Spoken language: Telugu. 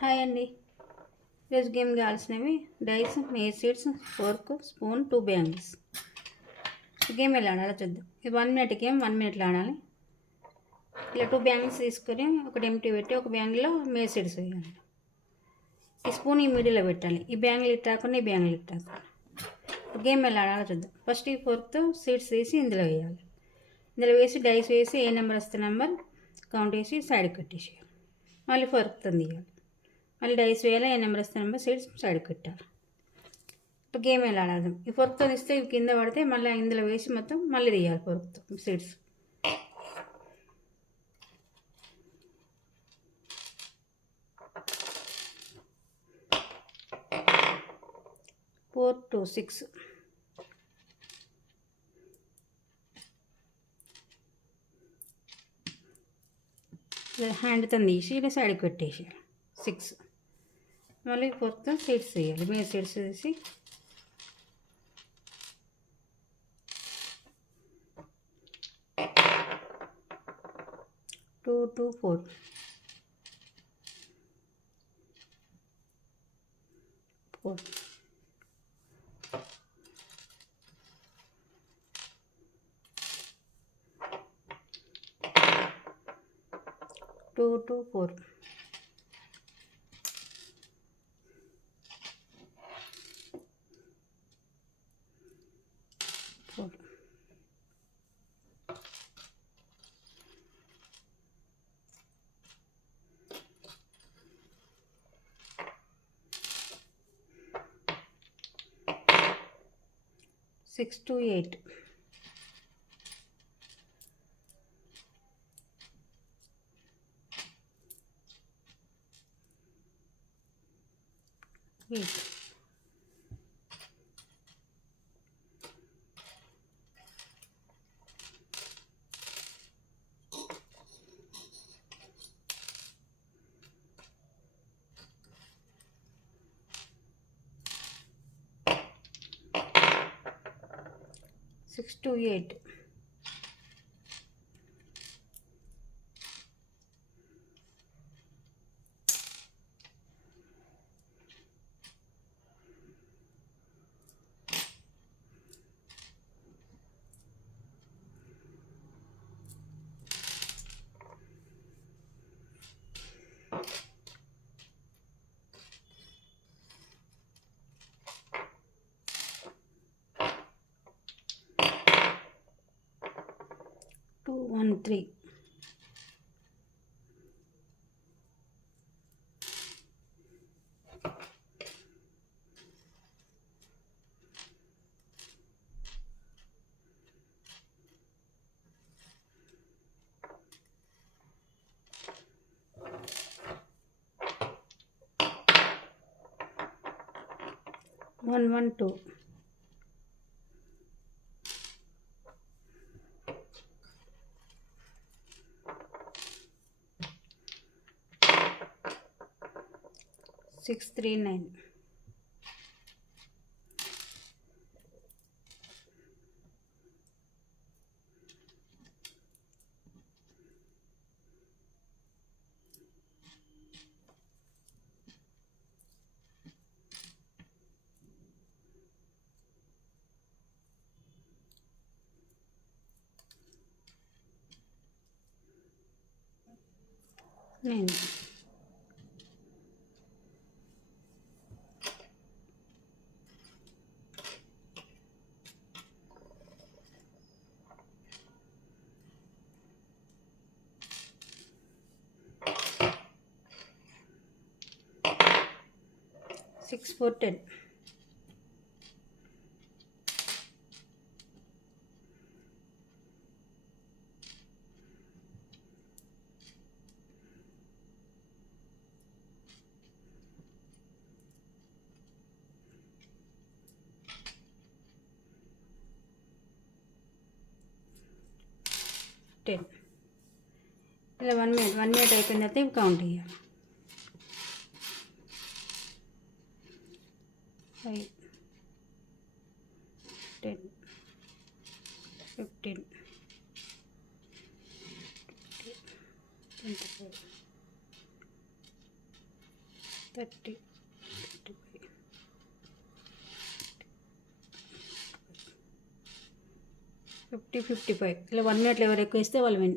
హాయ్ అండి. ఈరోజు గేమ్ కావాల్సినవి dice, maize seeds, fork, spoon, 2 bangles. Game ఎలా ఆడాలో చూద్దాం. ఇది 1 మినిట్ గేమ్, 1 మినిట్లో ఆడాలి. ఇలా 2 బ్యాంగిల్స్ తీసుకొని ఒకటి ఎంటీ పెట్టి ఒక బ్యాంగిల్లో మేజ్ సీడ్స్ వేయాలి. ఈ స్పూన్ ఈ మిడిల్లో పెట్టాలి. ఈ బ్యాంగిల్ ఇటు రాకుండా ఈ బ్యాంగిల్ ఇటు రాకుండా. గేమ్ ఎలా ఆడాలో చూద్దాం. ఫస్ట్ ఈ ఫోర్క్తో సీడ్స్ తీసి ఇందులో వేయాలి. ఇందులో వేసి డైస్ వేసి ఏ నెంబర్ వస్తే నెంబర్ కౌంట్ చేసి సైడ్కి పెట్టేసేయాలి. మళ్ళీ ఫోర్క్తో తీయాలి. మళ్ళీ డైస్ వేయాలి, ఏ నెంబర్ వస్తే నెంబర్ సీడ్స్ సైడ్కి పెట్టాలి. ఇప్పుడు గేమ్ ఎలా ఆడదాం. ఈ ఫోర్క్తో తీస్తే ఇవి కింద పడితే మళ్ళీ ఇందులో వేసి మొత్తం మళ్ళీ తీయాలి ఫోర్క్తో సీడ్స్. ఫోర్ 2 6 హ్యాండ్తో తీసి ఇలా సైడ్కి పెట్టేసేయాలి. 6 మళ్ళీ ఫోర్క్తో సీడ్స్ వేయాలి. మీద సీడ్స్ వేసి టూ 2 4 4 2 2 4 4 6 2 8 8 6 2 8 2 1 3 1 1 2 6 3 9 9 6 4 10 10 ఇలా 1 మినిట్ అయిపోయిన తర్వాత ఇవి కౌంట్ చేయాలి. 5 10 15 24 30, 55, 55 ఇలా 1 మినిట్లో ఎవరు ఎక్కువ ఇస్తే వాళ్ళు విన్.